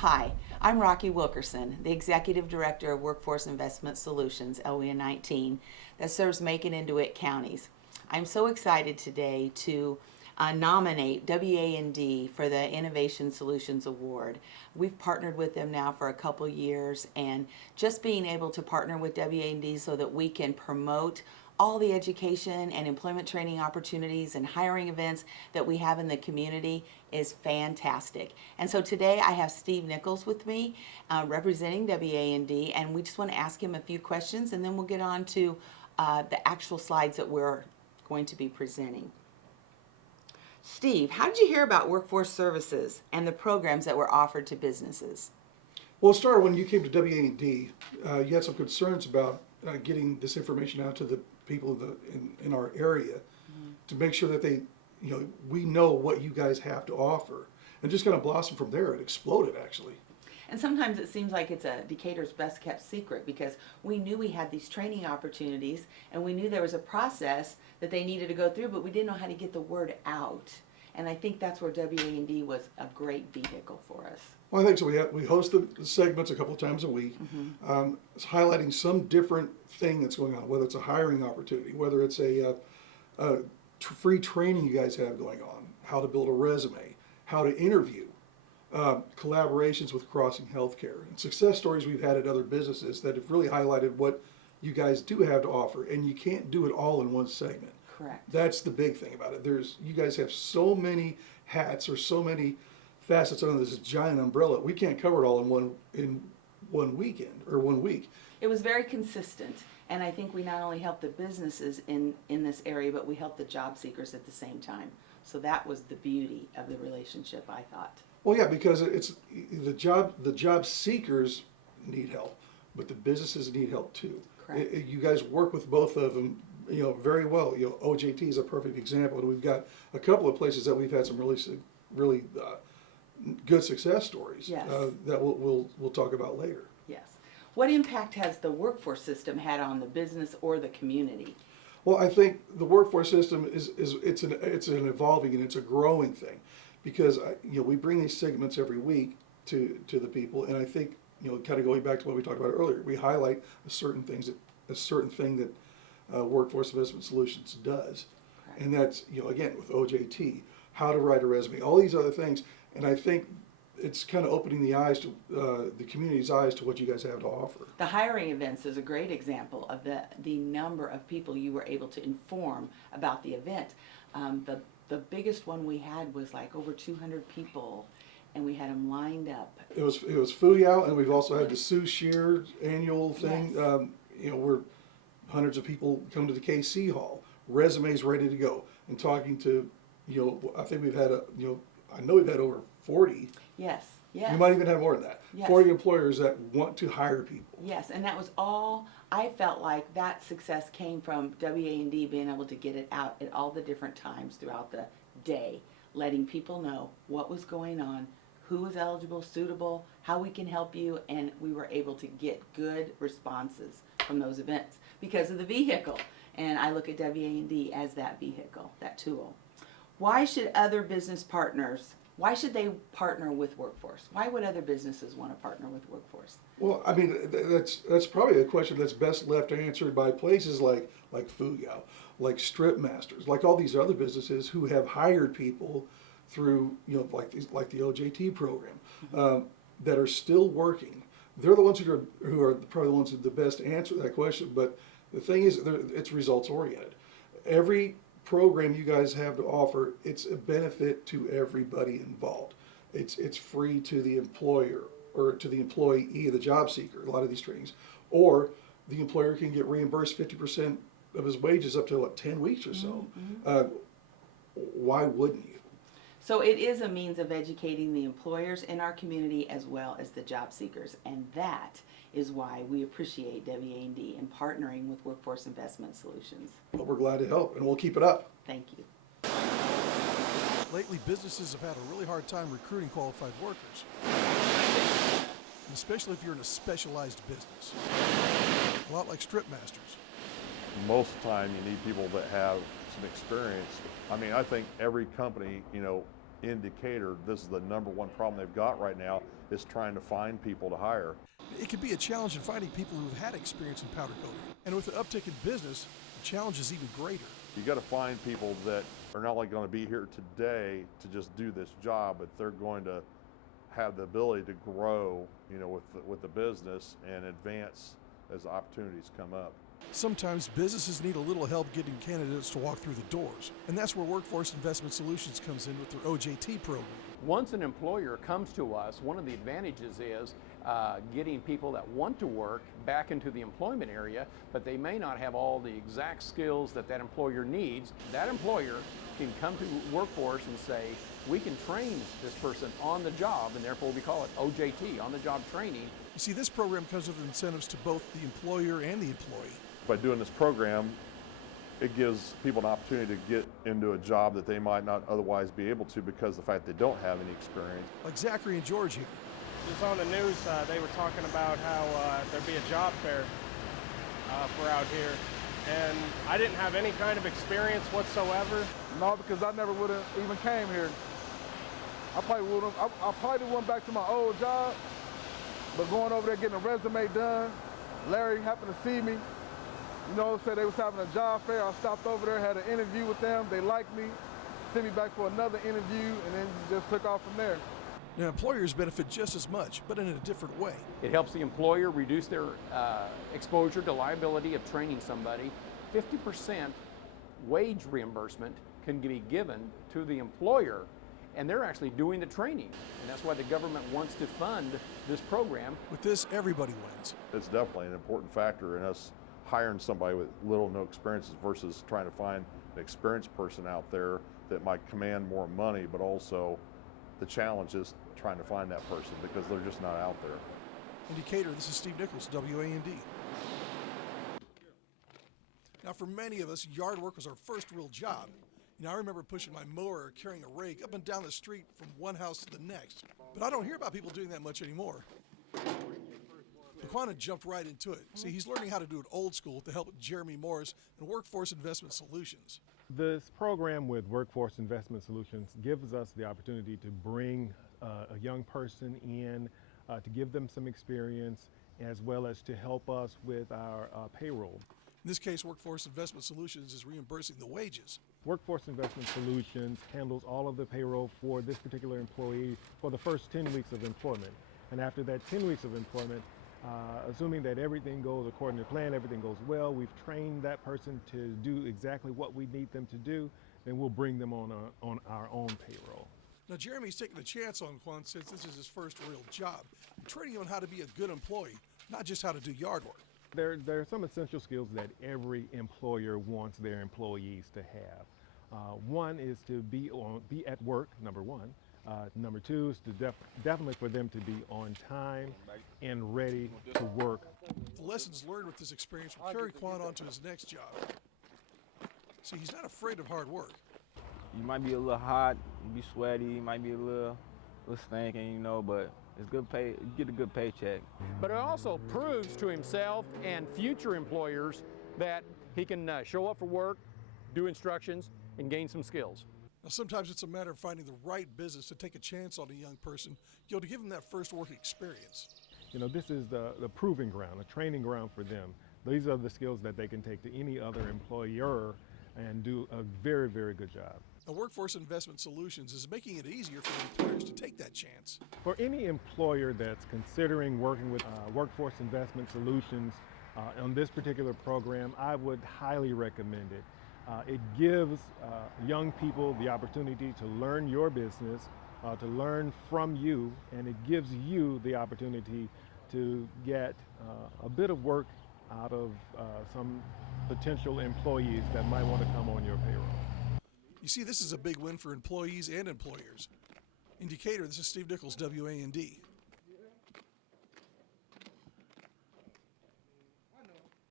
Hi, I'm Rocky Wilkerson, the Executive Director of Workforce Investment Solutions, LWIA 19, that serves Macon and DeWitt counties. I'm so excited today to nominate WA&D for the Innovation Solutions Award. We've partnered with them now for a couple years, and just being able to partner with WA&D so that we can promote all the education and employment training opportunities and hiring events that we have in the community is fantastic. And so today I have Steve Nichols with me representing WA&D, and we just want to ask him a few questions, and then we'll get on to the actual slides that we're going to be presenting. Steve, how did you hear about Workforce Services and the programs that were offered to businesses? Well, it started when you came to WA&D. You had some concerns about getting this information out to the people in our area to make sure that we know what you guys have to offer. And just kind of blossomed from there. It exploded, actually. And sometimes it seems like it's a Decatur's best kept secret because we knew we had these training opportunities and we knew there was a process that they needed to go through, but we didn't know how to get the word out. And I think that's where WA&D was a great vehicle for us. Well, I think so. We host the segments a couple of times a week. It's highlighting some different thing that's going on, whether it's a hiring opportunity, whether it's a free training you guys have going on, how to build a resume, how to interview, collaborations with Crossing Healthcare, and success stories we've had at other businesses that have really highlighted what you guys do have to offer, and you can't do it all in one segment. Correct. That's the big thing about it. You guys have so many hats or so many facets under this giant umbrella. We can't cover it all in one weekend or 1 week. It was very consistent, and I think we not only helped the businesses in this area, but we helped the job seekers at the same time. So that was the beauty of the relationship, I thought. Well, yeah, because it's the job seekers need help, but the businesses need help too. Correct. You guys work with both of them, very well. OJT is a perfect example, and we've got a couple of places that we've had some really good success stories. Yes. That we'll talk about later. Yes. What impact has the workforce system had on the business or the community? Well, I think the workforce system it's an evolving and it's a growing thing, because we bring these segments every week to the people, and I think kind of going back to what we talked about earlier, we highlight a certain thing that Workforce Investment Solutions does, Correct. and that's again with OJT, how to write a resume, all these other things, and I think it's kind of opening the eyes to the community's eyes to what you guys have to offer. The hiring events is a great example of the number of people you were able to inform about the event. The biggest one we had was like over 200 people, and we had them lined up. It was Fuyao, and we've also had the Sue Shear annual thing. Yes. Where hundreds of people come to the KC Hall, resumes ready to go, and talking to, I think we've had I know we've had over 40. Yes. Yes. We might even have more than that. Yes. 40 employers that want to hire people. Yes, and that was all. I felt like that success came from WA&D being able to get it out at all the different times throughout the day, letting people know what was going on, who was eligible, suitable, how we can help you, and we were able to get good responses from those events because of the vehicle. And I look at WA&D as that vehicle, that tool. Why should other business partners, why should they partner with Workforce? Why would other businesses want to partner with Workforce? Well, I mean, that's probably a question that's best left answered by places like Fuyao, like Strip Masters, like all these other businesses who have hired people through, like the OJT program, that are still working. They're the ones who are probably the ones with the best answer to that question. But the thing is, it's results oriented. Every program you guys have to offer, it's a benefit to everybody involved. It's free to the employer or to the employee, the job seeker, a lot of these trainings, or the employer can get reimbursed 50% of his wages up to 10 weeks or so. Why wouldn't you? So it is a means of educating the employers in our community as well as the job seekers, and that is why we appreciate WA&D in partnering with Workforce Investment Solutions. But we're glad to help, and we'll keep it up. Thank you. Lately, businesses have had a really hard time recruiting qualified workers, and especially if you're in a specialized business, a lot like Strip Masters. Most of the time you need people that have some experience. I mean, I think every company, in Decatur, this is the number one problem they've got right now, is trying to find people to hire. It can be a challenge in finding people who've had experience in powder coating. And with the uptick in business, the challenge is even greater. You got to find people that are not only going to be here today to just do this job, but they're going to have the ability to grow, with the business and advance as opportunities come up. Sometimes businesses need a little help getting candidates to walk through the doors, and that's where Workforce Investment Solutions comes in with their OJT program. Once an employer comes to us, one of the advantages is getting people that want to work back into the employment area, but they may not have all the exact skills that employer needs. That employer can come to Workforce and say, we can train this person on the job, and therefore we call it OJT, on the job training. You see, this program comes with incentives to both the employer and the employee. By doing this program, it gives people an opportunity to get into a job that they might not otherwise be able to because of the fact they don't have any experience. Like Zachary and George here. It was on the news, they were talking about how there'd be a job fair for out here. And I didn't have any kind of experience whatsoever. No, because I never would have even came here. I probably went back to my old job, but going over there getting a resume done, Larry happened to see me. Said they was having a job fair. I stopped over there, had an interview with them. They liked me, sent me back for another interview, and then just took off from there. Now, employers benefit just as much, but in a different way. It helps the employer reduce their exposure to liability of training somebody. 50% wage reimbursement can be given to the employer, and they're actually doing the training. And that's why the government wants to fund this program. With this, everybody wins. It's definitely an important factor in us hiring somebody with little or no experiences versus trying to find an experienced person out there that might command more money, but also the challenge is trying to find that person because they're just not out there. In Decatur, this is Steve Nichols, WAND. Now, for many of us, yard work was our first real job. I remember pushing my mower or carrying a rake up and down the street from one house to the next. But I don't hear about people doing that much anymore. Laquan jumped right into it. See, he's learning how to do it old school with the help of Jeremy Morris and Workforce Investment Solutions. This program with Workforce Investment Solutions gives us the opportunity to bring a young person in, to give them some experience, as well as to help us with our payroll. In this case, Workforce Investment Solutions is reimbursing the wages. Workforce Investment Solutions handles all of the payroll for this particular employee for the first 10 weeks of employment. And after that 10 weeks of employment, assuming that everything goes according to plan, everything goes well, we've trained that person to do exactly what we need them to do, then we'll bring them on our own payroll. Now, Jeremy's taking a chance on Laquan since this is his first real job, and training him on how to be a good employee, not just how to do yard work. There are some essential skills that every employer wants their employees to have. One is to be at work, number one. Number two is to definitely for them to be on time and ready to work. The lessons learned with this experience will carry Quan on to his next job. See, he's not afraid of hard work. You might be a little hot, you be sweaty, you might be a little stinking, but it's good pay. You get a good paycheck. But it also proves to himself and future employers that he can show up for work, do instructions, and gain some skills. Now, sometimes it's a matter of finding the right business to take a chance on a young person, to give them that first work experience. This is the proving ground, a training ground for them. These are the skills that they can take to any other employer and do a very, very good job. Now, Workforce Investment Solutions is making it easier for employers to take that chance. For any employer that's considering working with Workforce Investment Solutions on this particular program, I would highly recommend it. It gives young people the opportunity to learn your business, to learn from you, and it gives you the opportunity to get a bit of work out of some potential employees that might want to come on your payroll. You see, this is a big win for employees and employers. In Decatur, this is Steve Nichols, WAND.